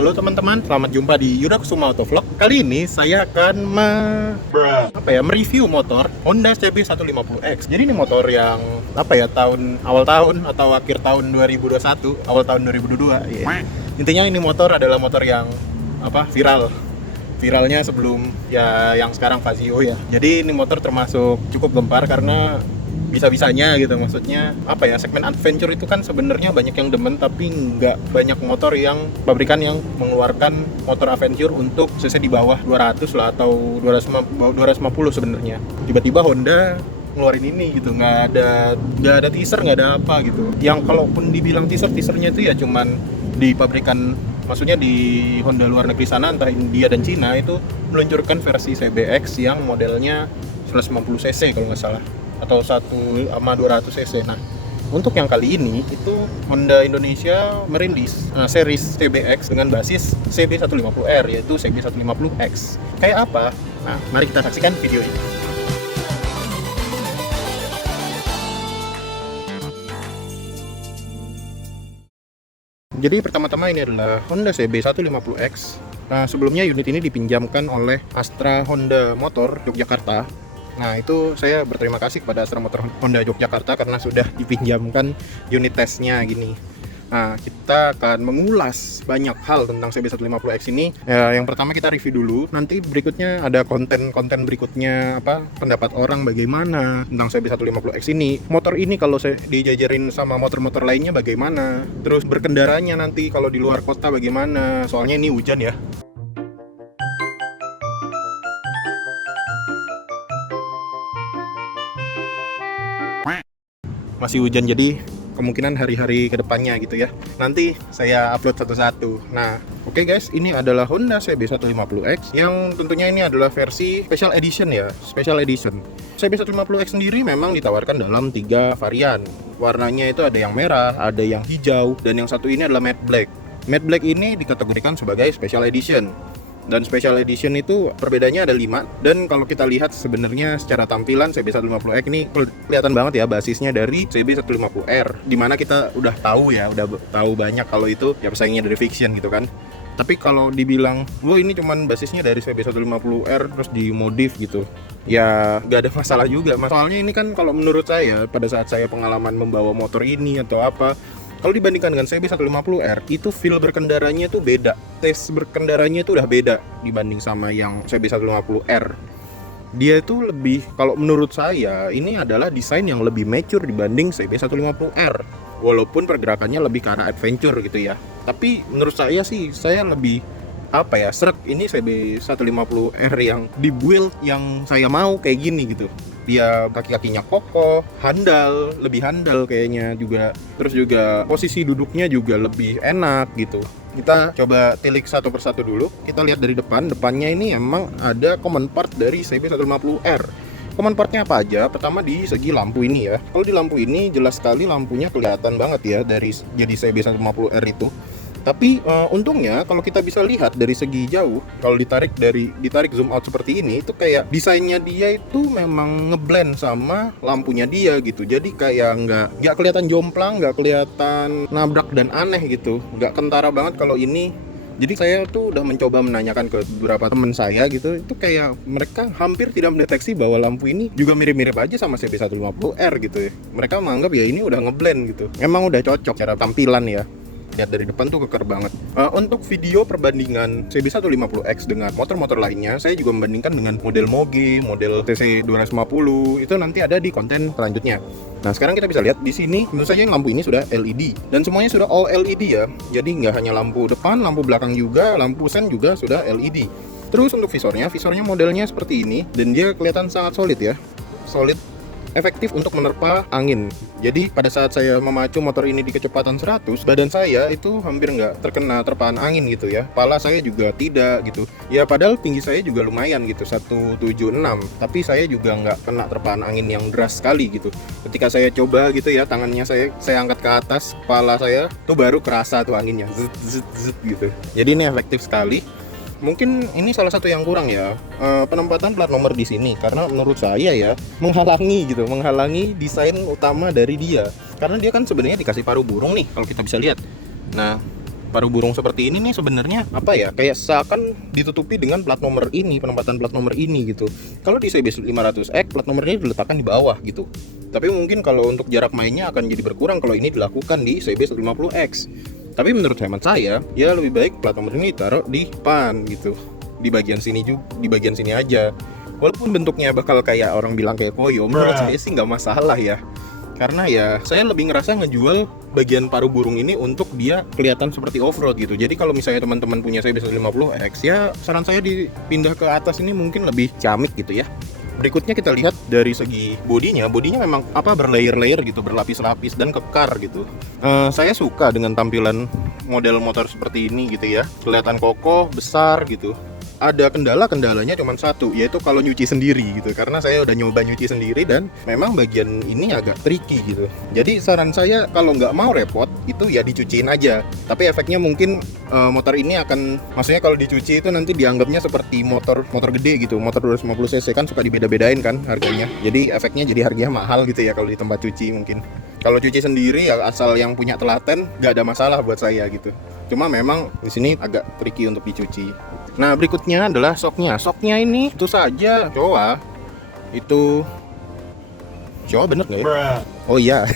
Halo teman-teman, selamat jumpa di Yuda Kusuma Autovlog. Kali ini saya akan mereview motor Honda CB150X. Jadi ini motor yang awal tahun atau akhir tahun 2021, awal tahun 2022. Intinya ini motor adalah motor yang viralnya sebelum ya yang sekarang Fazio ya. Jadi ini motor termasuk cukup gempar karena bisa-bisanya gitu, maksudnya segmen adventure itu kan sebenarnya banyak yang demen, tapi nggak banyak motor yang pabrikan yang mengeluarkan motor adventure untuk cc di bawah 200 lah atau 250 sebenarnya. Tiba-tiba Honda ngeluarin ini gitu, nggak ada teaser, nggak ada apa gitu. Yang kalaupun dibilang teasernya itu ya cuman di pabrikan, maksudnya di Honda luar negeri sana, entah India dan Cina, itu meluncurkan versi CBX yang modelnya 150 cc kalau nggak salah, atau 1 sama 200 cc. Nah, untuk yang kali ini itu Honda Indonesia merilis series CBX dengan basis CB150R, yaitu CB150X. Kayak apa? Nah, mari kita saksikan video ini. Jadi pertama-tama ini adalah Honda CB150X. Nah, sebelumnya unit ini dipinjamkan oleh Astra Honda Motor Yogyakarta. Nah, itu saya berterima kasih kepada Astra Motor Honda Yogyakarta karena sudah dipinjamkan unit tesnya gini. Nah, kita akan mengulas banyak hal tentang CB150X ini. Ya, yang pertama kita review dulu. Nanti berikutnya ada konten berikutnya, pendapat orang bagaimana tentang CB150X ini. Motor ini kalau saya dijajarin sama motor-motor lainnya bagaimana. Terus berkendaranya nanti kalau di luar kota bagaimana. Soalnya ini hujan ya. Masih hujan, jadi kemungkinan hari-hari kedepannya gitu ya, nanti saya upload satu-satu. Nah, oke guys, ini adalah Honda CB150X yang tentunya ini adalah versi special edition ya, special edition. CB150X sendiri memang ditawarkan dalam 3 varian. Warnanya itu ada yang merah, ada yang hijau, dan yang satu ini adalah matte black. Matte black ini dikategorikan sebagai special edition. Dan special edition itu perbedaannya ada 5. Dan kalau kita lihat sebenarnya secara tampilan CB150X ini kelihatan banget ya basisnya dari CB150R, dimana kita udah tahu banyak kalau itu ya pesaingnya dari Fiction gitu kan. Tapi kalau dibilang ini cuman basisnya dari CB150R terus dimodif gitu, ya gak ada masalah juga. Soalnya ini kan kalau menurut saya, pada saat saya pengalaman membawa motor ini atau apa, kalau dibandingkan dengan CB150R, itu feel berkendaranya itu beda. Tes berkendaranya itu udah beda dibanding sama yang CB150R. Dia itu lebih, kalau menurut saya, ini adalah desain yang lebih mature dibanding CB150R. Walaupun pergerakannya lebih ke arah adventure gitu ya. Tapi menurut saya sih, saya lebih srek ini CB150R yang di-build yang saya mau kayak gini gitu. Dia kaki-kakinya kokoh, lebih handal kayaknya juga. Terus juga posisi duduknya juga lebih enak gitu. Kita coba tilik satu persatu dulu. Kita lihat dari depannya ini emang ada common part dari CB150R. Common partnya apa aja? Pertama di segi lampu ini ya. Kalau di lampu ini jelas sekali lampunya kelihatan banget ya dari jadi CB150R itu. Tapi untungnya kalau kita bisa lihat dari segi jauh, kalau ditarik zoom out seperti ini, itu kayak desainnya dia itu memang ngeblend sama lampunya dia gitu. Jadi kayak nggak kelihatan jomplang, nggak kelihatan nabrak dan aneh gitu, nggak kentara banget kalau ini. Jadi saya tuh udah mencoba menanyakan ke beberapa teman saya gitu, itu kayak mereka hampir tidak mendeteksi bahwa lampu ini juga mirip-mirip aja sama CB150R gitu ya. Mereka menganggap ya ini udah ngeblend gitu. Emang udah cocok cara tampilan ya. Lihat dari depan tuh keker banget. Untuk video perbandingan CB150X dengan motor-motor lainnya, saya juga membandingkan dengan model Moge, model TC250, itu nanti ada di konten selanjutnya. Nah, sekarang kita bisa lihat di sini, tentu saja yang lampu ini sudah LED dan semuanya sudah all LED ya. Jadi nggak hanya lampu depan, lampu belakang juga, lampu sen juga sudah LED. Terus untuk visornya modelnya seperti ini dan dia kelihatan sangat solid ya. Solid, efektif untuk menerpa angin. Jadi pada saat saya memacu motor ini di kecepatan 100, badan saya itu hampir nggak terkena terpaan angin gitu ya. Kepala saya juga tidak gitu. Ya padahal tinggi saya juga lumayan gitu, 176. Tapi saya juga nggak kena terpaan angin yang deras sekali gitu. Ketika saya coba gitu ya, tangannya saya angkat ke atas, kepala saya tuh baru kerasa tuh anginnya, zut zut zut gitu. Jadi ini efektif sekali. Mungkin ini salah satu yang kurang ya, penempatan plat nomor di sini, karena menurut saya ya menghalangi desain utama dari dia, karena dia kan sebenarnya dikasih paru burung nih kalau kita bisa lihat. Nah, paru burung seperti ini nih sebenarnya apa ya, kayak seakan ditutupi dengan plat nomor ini, penempatan plat nomor ini gitu. Kalau di CB 500X plat nomornya diletakkan di bawah gitu. Tapi mungkin kalau untuk jarak mainnya akan jadi berkurang kalau ini dilakukan di CB 150X. Tapi menurut hemat saya, ya lebih baik plat nomor ini taruh di depan gitu. Di bagian sini juga, di bagian sini aja. Walaupun bentuknya bakal kayak orang bilang kayak koyo, menurut saya sih nggak masalah ya. Karena ya saya lebih ngerasa ngejual bagian paru burung ini untuk dia kelihatan seperti off-road gitu. Jadi kalau misalnya teman-teman punya CB 150X, ya saran saya dipindah ke atas ini mungkin lebih ciamik gitu ya. Berikutnya kita lihat dari segi bodinya memang apa, berlayer-layer gitu, berlapis-lapis dan kekar gitu. Saya suka dengan tampilan model motor seperti ini gitu ya. Kelihatan kokoh, besar gitu. Ada kendalanya cuma satu, yaitu kalau nyuci sendiri gitu, karena saya udah nyoba nyuci sendiri dan memang bagian ini agak tricky gitu. Jadi saran saya kalau nggak mau repot itu ya dicuciin aja, tapi efeknya mungkin motor ini akan, maksudnya kalau dicuci itu nanti dianggapnya seperti motor gede gitu, motor 250 cc kan suka dibeda-bedain kan harganya, jadi efeknya jadi harganya mahal gitu ya kalau di tempat cuci. Mungkin kalau cuci sendiri ya asal yang punya telaten nggak ada masalah buat saya gitu. Cuma memang di sini agak tricky untuk dicuci. Nah, berikutnya adalah shocknya. Shocknya ini itu saja Showa. Itu Showa bener nggak ya? Oh iya.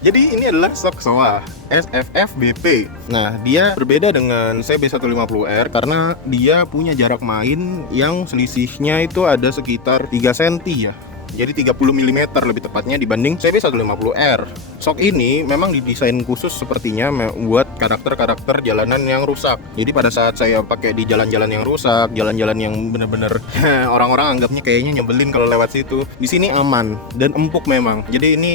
Jadi ini adalah shock Showa SFF BP. Nah, dia berbeda dengan CB 150R karena dia punya jarak main yang selisihnya itu ada sekitar 3 cm ya. Jadi 30 mm lebih tepatnya dibanding CB 150R. Shock ini memang didesain khusus sepertinya buat karakter-karakter jalanan yang rusak. Jadi pada saat saya pakai di jalan-jalan yang rusak, jalan-jalan yang bener-bener orang-orang anggapnya kayaknya nyebelin kalau lewat situ, di sini aman dan empuk memang. Jadi ini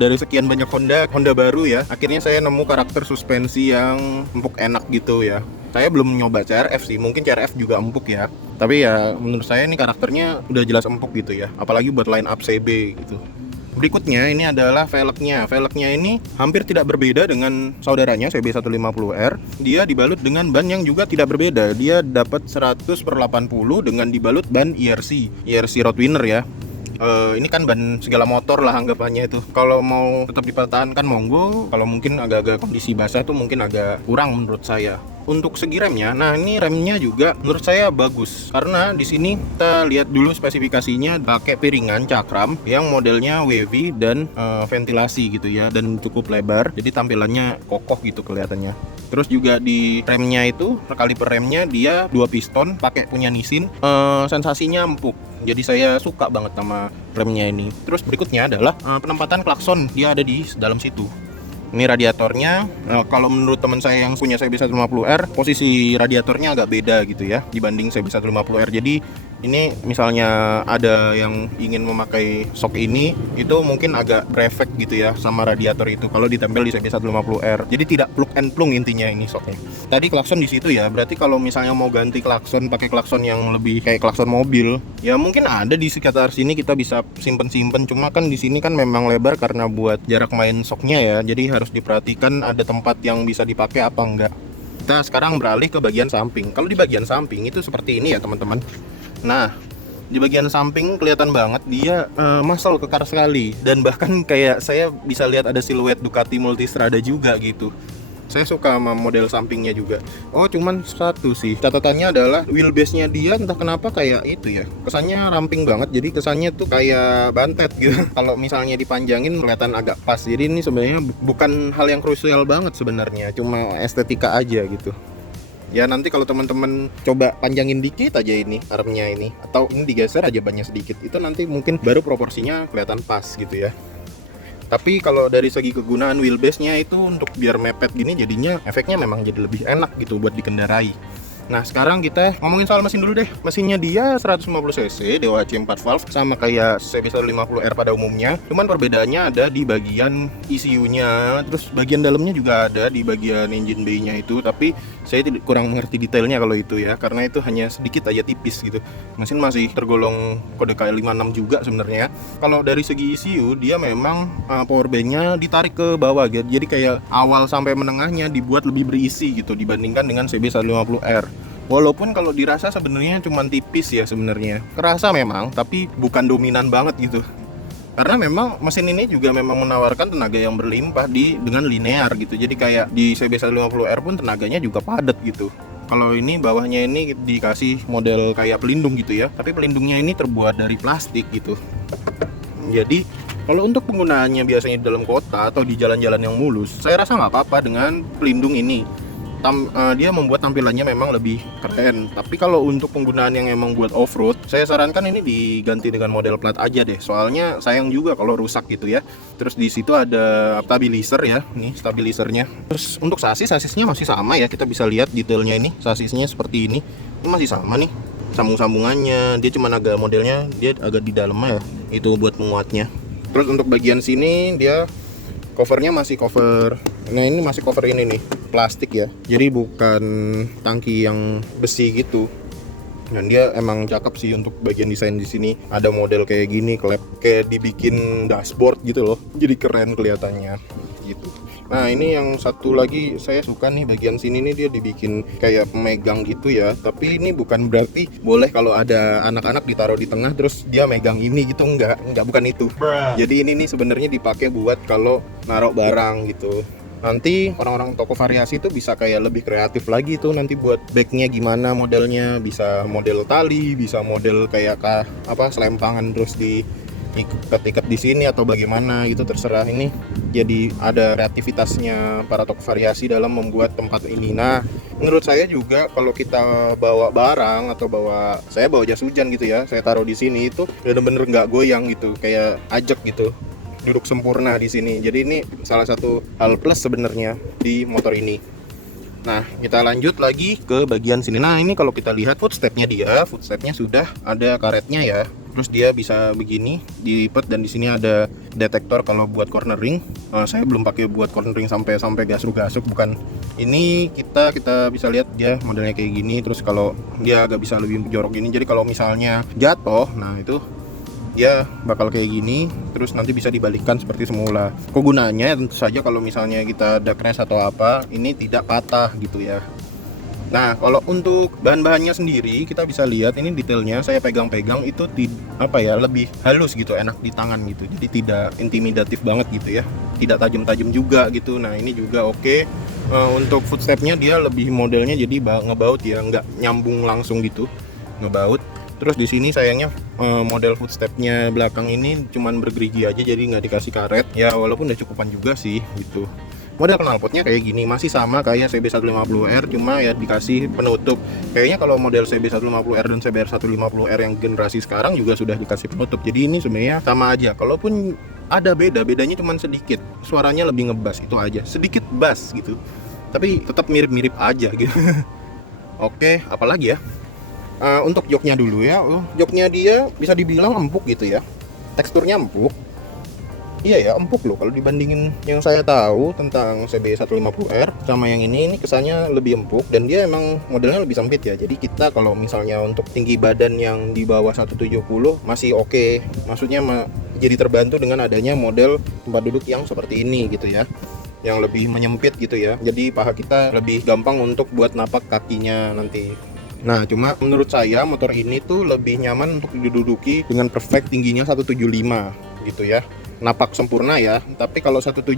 dari sekian banyak Honda baru ya, akhirnya saya nemu karakter suspensi yang empuk enak gitu ya. Saya belum nyoba CRF sih, mungkin CRF juga empuk ya. Tapi ya menurut saya ini karakternya udah jelas empuk gitu ya, apalagi buat line up CB gitu. Berikutnya ini adalah velgnya. Velgnya ini hampir tidak berbeda dengan saudaranya CB 150R. Dia dibalut dengan ban yang juga tidak berbeda. Dia dapat 100/80 dengan dibalut ban ERC Roadwinner ya. Ini kan ban segala motor lah anggapannya itu. Kalau mau tetap dipertahankan monggo, kalau mungkin agak-agak kondisi basah tuh mungkin agak kurang menurut saya. Untuk segi remnya, nah ini remnya juga menurut saya bagus karena di sini kita lihat dulu spesifikasinya, pakai piringan cakram yang modelnya wavy dan ventilasi gitu ya, dan cukup lebar, jadi tampilannya kokoh gitu kelihatannya. Terus juga di remnya itu, kaliper remnya dia 2 piston, pakai punya Nissin, sensasinya empuk. Jadi saya suka banget sama remnya ini. Terus berikutnya adalah penempatan klakson, dia ada di dalam situ. Ini radiatornya, kalau menurut teman saya yang punya CB 150R, posisi radiatornya agak beda gitu ya dibanding CB 150R. Jadi ini misalnya ada yang ingin memakai shock ini, itu mungkin agak berefek gitu ya sama radiator itu kalau ditempel di CB 150R. Jadi tidak plug and plung intinya ini shocknya. Tadi klakson di situ ya, berarti kalau misalnya mau ganti klakson pakai klakson yang lebih kayak klakson mobil, ya mungkin ada di sekitar sini kita bisa simpen-simpen. Cuma kan di sini kan memang lebar karena buat jarak main shocknya ya. Jadi harus diperhatikan ada tempat yang bisa dipakai apa enggak. Kita sekarang beralih ke bagian samping. Kalau di bagian samping itu seperti ini ya teman-teman. Nah, di bagian samping kelihatan banget dia muscle kekar sekali, dan bahkan kayak saya bisa lihat ada siluet Ducati Multistrada juga gitu. Saya suka sama model sampingnya juga. Oh, cuman satu sih catatannya adalah wheelbase-nya dia entah kenapa kayak itu ya, kesannya ramping banget, jadi kesannya tuh kayak bantet gitu. Kalau misalnya dipanjangin kelihatan agak pas. Jadi ini sebenarnya bukan hal yang krusial banget sebenarnya, cuma estetika aja gitu. Ya nanti kalau teman-teman coba panjangin dikit aja ini armnya ini, atau ini digeser aja banyak sedikit, itu nanti mungkin baru proporsinya kelihatan pas gitu ya. Tapi kalau dari segi kegunaan wheelbase-nya itu untuk biar mepet gini, jadinya efeknya memang jadi lebih enak gitu buat dikendarai. Nah sekarang kita ngomongin soal mesin dulu deh. Mesinnya dia 150 cc DOHC 4 valve sama kayak CB 150R pada umumnya. Cuman perbedaannya ada di bagian ECU-nya, terus bagian dalamnya juga ada di bagian engine bay-nya itu. Tapi saya kurang mengerti detailnya kalau itu ya, karena itu hanya sedikit aja tipis gitu. Mesin masih tergolong kode KL56 juga sebenarnya. Kalau dari segi ECU dia memang power bank-nya ditarik ke bawah gitu. Jadi kayak awal sampai menengahnya dibuat lebih berisi gitu dibandingkan dengan CB 150R. Walaupun kalau dirasa sebenarnya cuma tipis ya sebenarnya. Kerasa memang, tapi bukan dominan banget gitu. Karena memang mesin ini juga memang menawarkan tenaga yang berlimpah dengan linear gitu. Jadi kayak di CB150R pun tenaganya juga padat gitu. Kalau ini bawahnya ini dikasih model kayak pelindung gitu ya, tapi pelindungnya ini terbuat dari plastik gitu. Jadi kalau untuk penggunaannya biasanya di dalam kota atau di jalan-jalan yang mulus, saya rasa nggak apa-apa dengan pelindung ini. Dia membuat tampilannya memang lebih keren. Tapi kalau untuk penggunaan yang emang buat off-road, saya sarankan ini diganti dengan model plat aja deh. Soalnya sayang juga kalau rusak gitu ya. Terus di situ ada stabilizer ya, nih stabilizernya. Terus untuk sasisnya masih sama ya. Kita bisa lihat detailnya ini, sasisnya seperti ini. Ini masih sama nih. Sambung-sambungannya, dia cuma agak modelnya dia agak di dalam ya. Itu buat menguatnya. Terus untuk bagian sini dia covernya masih cover. Nah ini masih cover ini nih, plastik ya. Jadi bukan tangki yang besi gitu. Dan dia emang cakep sih untuk bagian desain di sini. Ada model kayak gini, kayak dibikin dashboard gitu loh. Jadi keren kelihatannya gitu. Nah ini yang satu lagi saya suka nih, bagian sini nih dia dibikin kayak pemegang gitu ya. Tapi ini bukan berarti boleh kalau ada anak-anak ditaruh di tengah terus dia megang ini gitu, enggak bukan itu. Jadi ini nih sebenarnya dipakai buat kalau naruh barang gitu. Nanti orang-orang toko variasi itu bisa kayak lebih kreatif lagi tuh nanti buat bagnya gimana modelnya, bisa model tali, bisa model kayak selempangan terus di ikat di sini atau bagaimana gitu, terserah. Ini jadi ada kreativitasnya para toko variasi dalam membuat tempat ini. Nah menurut saya juga kalau kita bawa barang atau saya bawa jas hujan gitu ya, saya taruh di sini itu bener-bener nggak goyang gitu, kayak ajak gitu, duduk sempurna di sini. Jadi ini salah satu hal plus sebenarnya di motor ini. Nah kita lanjut lagi ke bagian sini. Nah ini kalau kita lihat footstepnya sudah ada karetnya ya. Terus dia bisa begini dilipat dan di sini ada detektor kalau buat cornering. Saya belum pakai buat cornering sampai gasuk-gasuk, bukan. Ini kita bisa lihat dia modelnya kayak gini. Terus kalau dia agak bisa lebih jorok gini. Jadi kalau misalnya jatuh, nah itu dia bakal kayak gini. Terus nanti bisa dibalikkan seperti semula. Kegunaannya tentu saja kalau misalnya kita ada crash atau apa, ini tidak patah gitu ya. Nah kalau untuk bahan-bahannya sendiri kita bisa lihat ini detailnya, saya pegang-pegang itu lebih halus gitu, enak di tangan gitu. Jadi tidak intimidatif banget gitu ya, tidak tajam-tajam juga gitu. Nah ini juga oke. Untuk footstepnya dia lebih modelnya jadi ngebaut ya, nggak nyambung langsung gitu, ngebaut. Terus di sini sayangnya model footstepnya belakang ini cuman bergerigi aja, jadi nggak dikasih karet ya, walaupun udah cukupan juga sih gitu. Model knalpotnya kayak gini, masih sama kayak CB150R, cuma ya dikasih penutup. Kayaknya kalau model CB150R dan CBR150R yang generasi sekarang juga sudah dikasih penutup. Jadi ini sebenarnya sama aja, kalaupun ada bedanya cuma sedikit. Suaranya lebih ngebas, itu aja, sedikit bass gitu, tapi tetap mirip-mirip aja gitu. Oke, apalagi ya? Untuk joknya dulu ya. Joknya dia bisa dibilang empuk gitu ya, teksturnya empuk. Iya ya, empuk loh kalau dibandingin yang saya tahu tentang CB150R sama yang ini kesannya lebih empuk, dan dia emang modelnya lebih sempit ya. Jadi kita kalau misalnya untuk tinggi badan yang di bawah 170 masih oke. Maksudnya jadi terbantu dengan adanya model tempat duduk yang seperti ini gitu ya, yang lebih menyempit gitu ya. Jadi paha kita lebih gampang untuk buat napak kakinya nanti. Nah cuma menurut saya motor ini tuh lebih nyaman untuk diduduki dengan perfect tingginya 175 gitu ya, napak sempurna ya. Tapi kalau 170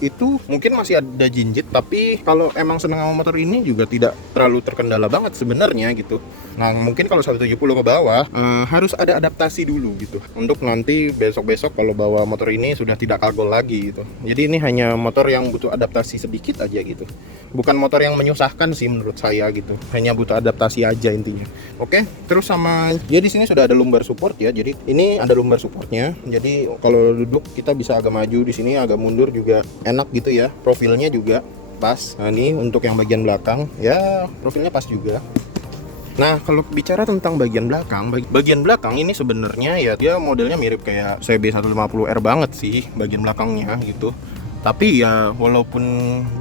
itu mungkin masih ada jinjit, tapi kalau emang senang sama motor ini juga tidak terlalu terkendala banget sebenarnya gitu. Nah mungkin kalau 170 ke bawah harus ada adaptasi dulu gitu, untuk nanti besok kalau bawa motor ini sudah tidak kagok lagi gitu. Jadi ini hanya motor yang butuh adaptasi sedikit aja gitu, bukan motor yang menyusahkan sih menurut saya gitu, hanya butuh adaptasi aja intinya. Oke, terus sama ya di sini sudah ada lumbar support ya. Jadi ini ada lumbar supportnya, jadi kalau duduk kita bisa agak maju di sini, agak mundur juga enak gitu ya. Profilnya juga pas. Nah ini untuk yang bagian belakang ya, profilnya pas juga. Nah kalau bicara tentang bagian belakang ini sebenarnya ya dia modelnya mirip kayak CB150R banget sih bagian belakangnya gitu. Tapi ya walaupun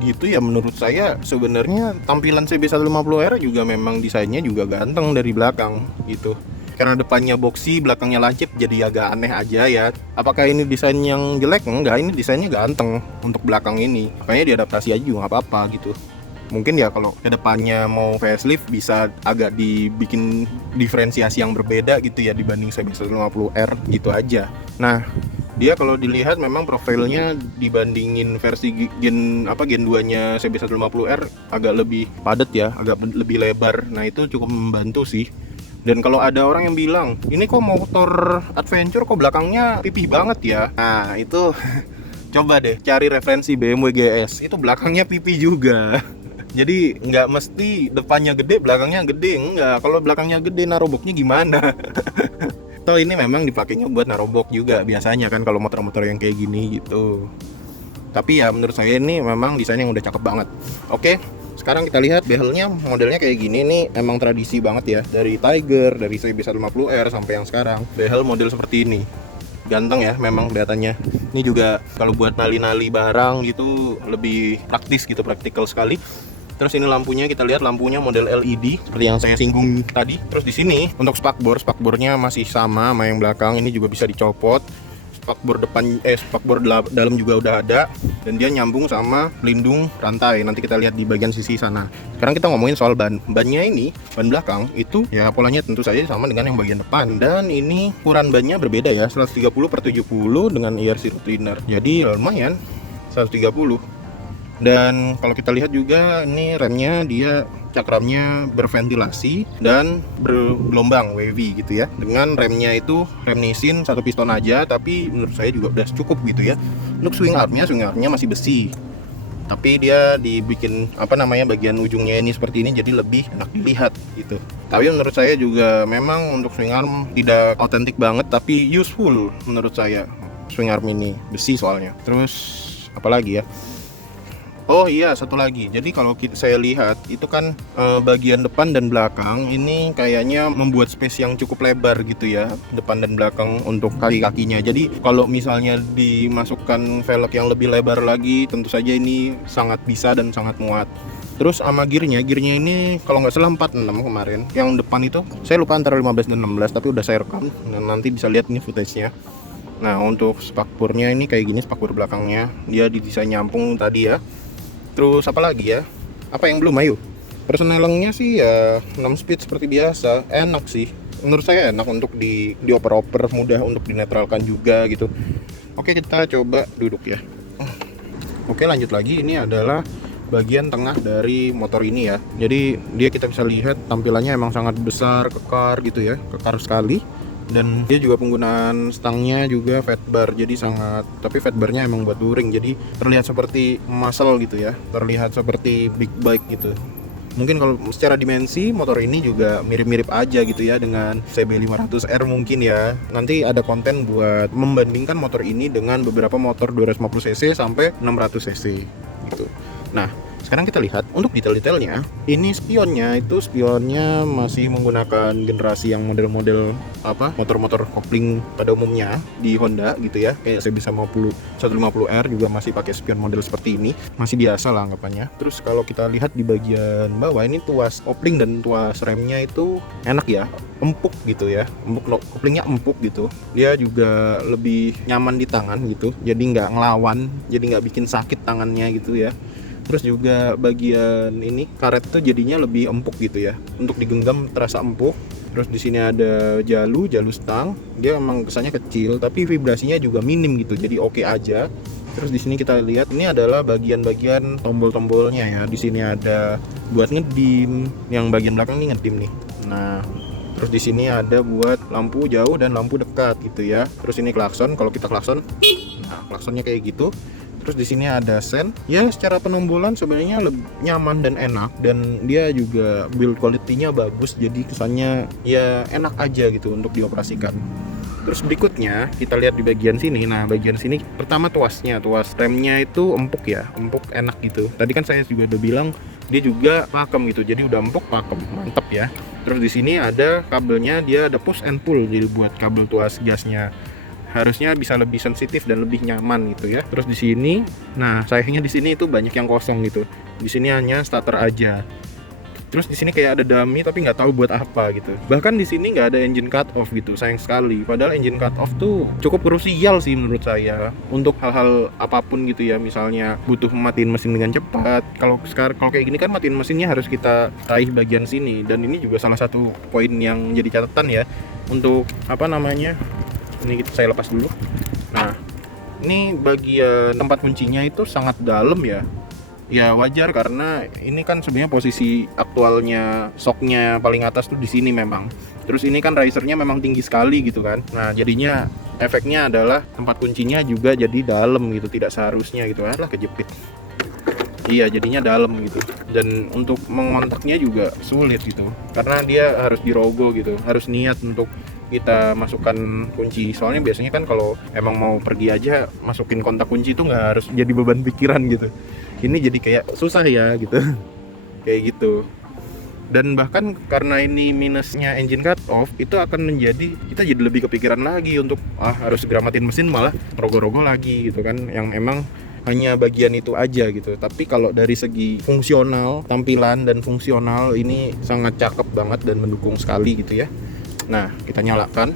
gitu ya, menurut saya sebenarnya tampilan CB150R juga memang desainnya juga ganteng dari belakang gitu. Karena depannya boxy, belakangnya lancip, jadi agak aneh aja ya. Apakah ini desain yang jelek? Enggak, ini desainnya ganteng untuk belakang ini. Makanya diadaptasi aja juga nggak apa-apa gitu. Mungkin ya kalau ke depannya mau facelift bisa agak dibikin diferensiasi yang berbeda gitu ya dibanding CB150R gitu aja. Nah Dia kalau dilihat memang profilnya dibandingin versi Gen 2-nya CB150R agak lebih padat ya, agak lebih lebar. Nah itu cukup membantu sih. Dan kalau ada orang yang bilang, ini kok motor adventure kok belakangnya pipih banget ya. Nah itu coba deh cari referensi BMW GS, itu belakangnya pipih juga. Jadi nggak mesti depannya gede, belakangnya gede. Enggak, kalau belakangnya gede naruh boxnya gimana? Toh ini memang dipakainya buat naruh box juga biasanya kan kalau motor-motor yang kayak gini gitu. Tapi ya menurut saya ini memang desainnya yang udah cakep banget. Oke. Sekarang kita lihat behelnya, modelnya kayak gini nih, emang tradisi banget ya. Dari Tiger, dari CB150R sampai yang sekarang, behel model seperti ini. Ganteng ya memang kelihatannya. Ini juga kalau buat nali-nali barang gitu lebih praktis gitu, praktikal sekali. Terus ini lampunya, kita lihat lampunya model LED seperti yang saya singgung tadi. Terus di sini untuk spakbornya masih sama yang belakang, ini juga bisa dicopot. Spakbor dalam juga udah ada, dan dia nyambung sama pelindung rantai. Nanti kita lihat di bagian sisi sana. Sekarang kita ngomongin soal bannya ini, ban belakang itu ya polanya tentu saja sama dengan yang bagian depan, dan ini ukuran bannya berbeda ya, 130/70 dengan ear zero cleaner, jadi lumayan 130. Dan kalau kita lihat juga ini remnya, dia cakramnya berventilasi dan bergelombang wavy gitu ya. Dengan remnya itu rem Nissin satu piston aja, tapi menurut saya juga udah cukup gitu ya. Untuk swing armnya masih besi, tapi dia dibikin bagian ujungnya ini seperti ini, jadi lebih enak dilihat gitu. Tapi menurut saya juga memang untuk swing arm tidak otentik banget, tapi useful menurut saya swing arm ini, besi soalnya. Terus apalagi ya, oh iya, satu lagi. Jadi kalau saya lihat itu kan bagian depan dan belakang ini kayaknya membuat space yang cukup lebar gitu ya, depan dan belakang untuk kaki-kakinya. Jadi kalau misalnya dimasukkan velg yang lebih lebar lagi, tentu saja ini sangat bisa dan sangat muat. Terus sama gearnya ini kalau nggak salah 46 kemarin. Yang depan itu saya lupa antara 15 dan 16, tapi udah saya rekam dan nanti bisa lihat ini footage-nya. Nah untuk spakbornya ini kayak gini, spakbor belakangnya dia didesain nyampung tadi ya. Terus apa lagi ya? Apa yang belum? Ayo. Persnelingnya sih ya 6 speed seperti biasa. Enak sih. Menurut saya enak untuk dioper-oper, mudah untuk dinetralkan juga gitu. Oke, kita coba duduk ya. Oke, lanjut lagi. Ini adalah bagian tengah dari motor ini ya. Jadi dia kita bisa lihat tampilannya emang sangat besar, kekar gitu ya. Kekar sekali. Dan dia juga penggunaan stangnya juga fat bar, jadi tapi fat barnya emang buat touring, jadi terlihat seperti muscle gitu ya, terlihat seperti big bike gitu. Mungkin kalau secara dimensi motor ini juga mirip-mirip aja gitu ya dengan CB500R mungkin ya. Nanti ada konten buat membandingkan motor ini dengan beberapa motor 250cc sampai 600cc gitu. Nah sekarang kita lihat untuk detail-detailnya. Ini spionnya masih menggunakan generasi yang model-model motor-motor kopling pada umumnya di Honda gitu ya. Kayak CB150R juga masih pakai spion model seperti ini. Masih biasa lah anggapannya. Terus kalau kita lihat di bagian bawah ini, tuas kopling dan tuas remnya itu enak ya, empuk gitu ya. Koplingnya empuk gitu. Dia juga lebih nyaman di tangan gitu. Jadi nggak ngelawan, jadi nggak bikin sakit tangannya gitu ya. Terus juga bagian ini karet tuh jadinya lebih empuk gitu ya. Untuk digenggam terasa empuk. Terus di sini ada jalu stang. Dia emang kesannya kecil tapi vibrasinya juga minim gitu. Jadi oke aja. Terus di sini kita lihat ini adalah bagian-bagian tombol-tombolnya ya. Di sini ada buat ngedim. Yang bagian belakang nih ngedim nih. Nah, terus di sini ada buat lampu jauh dan lampu dekat gitu ya. Terus ini klakson. Kalau kita klakson, nah klaksonnya kayak gitu. Terus di sini ada sen. Ya secara penombolan sebenarnya lebih nyaman dan enak, dan dia juga build quality-nya bagus, jadi kesannya ya enak aja gitu untuk dioperasikan. Terus berikutnya kita lihat di bagian sini. Nah bagian sini pertama tuas remnya itu empuk ya, empuk enak gitu. Tadi kan saya juga udah bilang dia juga pakem gitu, jadi udah empuk pakem, mantep ya. Terus di sini ada kabelnya, dia ada push and pull, jadi buat kabel tuas gasnya harusnya bisa lebih sensitif dan lebih nyaman gitu ya. Terus di sini, nah sayangnya di sini itu banyak yang kosong gitu. Di sini hanya starter aja. Terus di sini kayak ada dummy tapi nggak tahu buat apa gitu. Bahkan di sini nggak ada engine cut off gitu, sayang sekali. Padahal engine cut off tuh cukup krusial sih menurut saya untuk hal-hal apapun gitu ya. Misalnya butuh matiin mesin dengan cepat. Kalau kayak gini kan matiin mesinnya harus kita raih bagian sini. Dan ini juga salah satu poin yang jadi catatan ya untuk ini saya lepas dulu. Nah Ini bagian tempat kuncinya itu sangat dalam ya. Ya wajar karena ini kan sebenarnya posisi aktualnya shocknya paling atas tuh di sini memang. Terus ini kan risernya memang tinggi sekali gitu kan. Nah jadinya efeknya adalah tempat kuncinya juga jadi dalam gitu, tidak seharusnya gitu. Lah kejepit. Iya jadinya dalam gitu. Dan untuk mengontaknya juga sulit gitu. Karena dia harus dirogoh gitu. Harus niat untuk kita masukkan kunci. Soalnya biasanya kan kalau emang mau pergi aja masukin kontak kunci itu nggak harus jadi beban pikiran gitu. Ini jadi kayak susah ya gitu. Kayak gitu. Dan bahkan karena ini minusnya engine cut off, itu akan menjadi kita jadi lebih kepikiran lagi untuk harus segera matiin mesin, malah rogo-rogo lagi gitu kan, yang emang hanya bagian itu aja gitu. Tapi kalau dari segi fungsional, tampilan dan fungsional ini sangat cakep banget dan mendukung sekali gitu ya. Nah, kita nyalakan.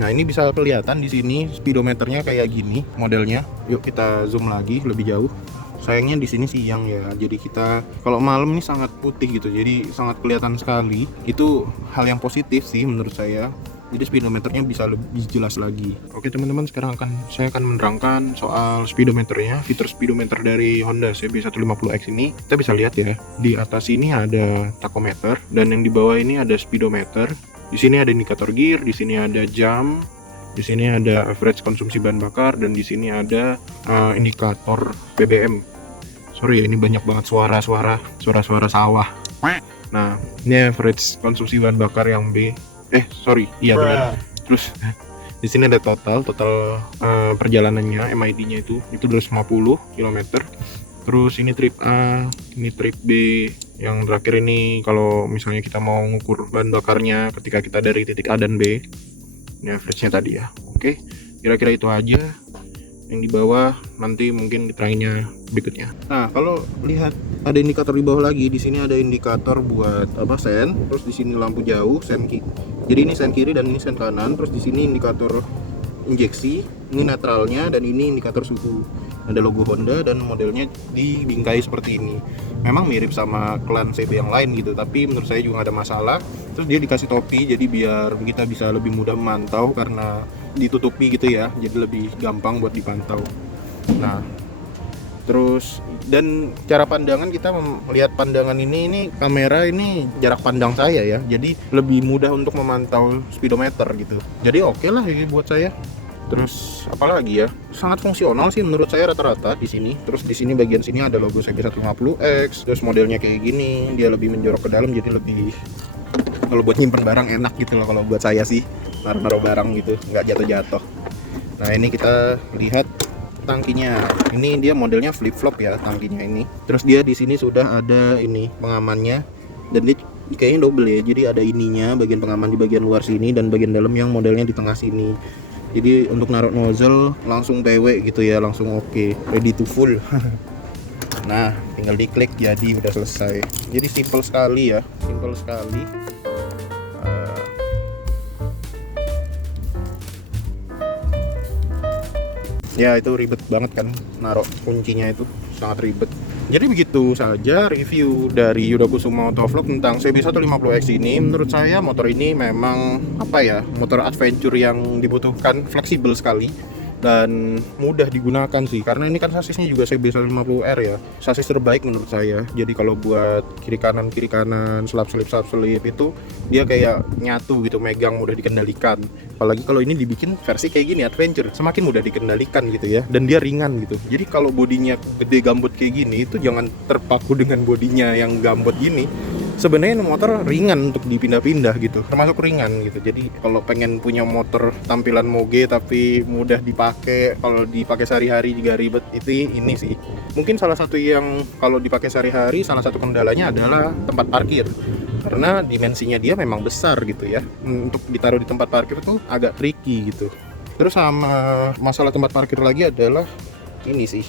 Nah, ini bisa kelihatan di sini speedometernya kayak gini modelnya. Yuk kita zoom lagi lebih jauh. Sayangnya di sini siang ya, jadi kita kalau malam ini sangat putih gitu, jadi sangat kelihatan sekali. Itu hal yang positif sih menurut saya. Jadi speedometernya bisa lebih jelas lagi. Oke teman-teman, sekarang saya akan menerangkan soal speedometernya, fitur speedometer dari Honda CB150X ini. Kita bisa lihat ya, di atas ini ada tachometer dan yang di bawah ini ada speedometer. Di sini ada indikator gear, di sini ada jam, di sini ada average konsumsi bahan bakar, dan di sini ada indikator BBM. Sorry ya, ini banyak banget suara-suara sawah. Nah, ini average konsumsi bahan bakar yang B. Iya benar. Terus di sini ada total perjalanannya, MID-nya itu 250 km. Terus ini trip A, ini trip B. Yang terakhir ini kalau misalnya kita mau ngukur bahan bakarnya ketika kita dari titik A dan B. Ini average-nya tadi ya. Oke, kira-kira itu aja. Yang di bawah nanti mungkin diteranginnya berikutnya. Nah, kalau lihat ada indikator di bawah lagi, di sini ada indikator buat sen, terus di sini lampu jauh, sen kiri. Jadi ini sen kiri dan ini sen kanan, terus di sini indikator injeksi, ini netralnya, dan ini indikator suhu. Ada logo Honda dan modelnya dibingkai seperti ini. Memang mirip sama klan CB yang lain gitu, tapi menurut saya juga nggak ada masalah. Terus dia dikasih topi, jadi biar kita bisa lebih mudah memantau karena ditutupi gitu ya, jadi lebih gampang buat dipantau. Nah, terus dan cara pandangan, kita melihat pandangan ini kamera ini jarak pandang saya ya, jadi lebih mudah untuk memantau speedometer gitu. Jadi oke lah ini buat saya. Terus apalagi ya, sangat fungsional sih menurut saya rata-rata di sini. Terus di sini bagian sini ada logo CB150X, terus modelnya kayak gini, dia lebih menjorok ke dalam, jadi lebih kalau buat nyimpen barang enak gitu loh kalau buat saya sih, naruh barang gitu nggak jatuh-jatuh. Nah ini kita lihat tangkinya, ini dia modelnya flip flop ya tangkinya ini. Terus dia di sini sudah ada ini pengamannya, dan dia kayaknya double ya, jadi ada ininya bagian pengaman di bagian luar sini dan bagian dalam yang modelnya di tengah sini. Jadi untuk naruh nozzle langsung PW gitu ya, langsung oke, ready to full. Nah tinggal diklik jadi udah selesai. Jadi simple sekali ya, simple sekali. Ya itu ribet banget kan, naruh kuncinya itu sangat ribet. Jadi begitu saja review dari Yuda Kusuma Autovlog tentang CB150X ini. Menurut saya motor ini memang motor adventure yang dibutuhkan, fleksibel sekali dan mudah digunakan sih, karena ini kan sasisnya juga CB150R ya, sasis terbaik menurut saya. Jadi kalau buat kiri kanan selap selip itu dia kayak nyatu gitu, megang, mudah dikendalikan. Apalagi kalau ini dibikin versi kayak gini adventure, semakin mudah dikendalikan gitu ya, dan dia ringan gitu. Jadi kalau bodinya gede gambut kayak gini itu jangan terpaku dengan bodinya yang gambut gini. Sebenarnya motor ringan untuk dipindah-pindah gitu, termasuk ringan gitu. Jadi kalau pengen punya motor tampilan moge tapi mudah dipakai, kalau dipakai sehari-hari juga ribet, itu ini sih. Mungkin salah satu yang kalau dipakai sehari-hari, salah satu kendalanya adalah tempat parkir. Karena dimensinya dia memang besar gitu ya. Untuk ditaruh di tempat parkir tuh agak tricky gitu. Terus sama masalah tempat parkir lagi adalah ini sih.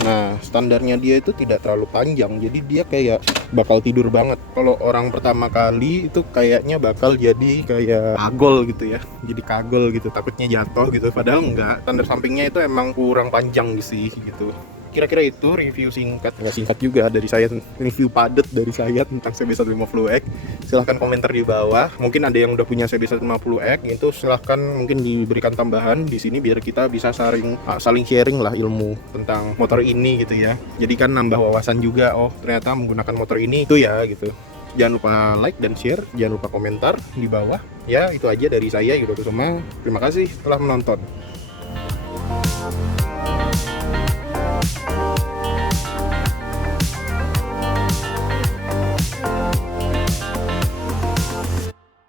Nah, standarnya dia itu tidak terlalu panjang, jadi dia kayak bakal tidur banget. Kalau orang pertama kali itu kayaknya bakal jadi kayak kagol gitu ya, jadi kagol gitu, takutnya jatuh gitu. Padahal enggak, standar sampingnya itu emang kurang panjang sih gitu. kira-kira itu review singkat, nggak singkat juga dari saya, review padat dari saya tentang CB150X. Silahkan komentar di bawah, mungkin ada yang udah punya CB150X itu silahkan mungkin diberikan tambahan di sini biar kita bisa saling sharing lah ilmu tentang motor ini gitu ya. Jadi kan nambah wawasan juga, oh ternyata menggunakan motor ini itu ya gitu. Jangan lupa like dan share, jangan lupa komentar di bawah. Ya, itu aja dari saya, Yudo Kusuma. Terima kasih telah menonton.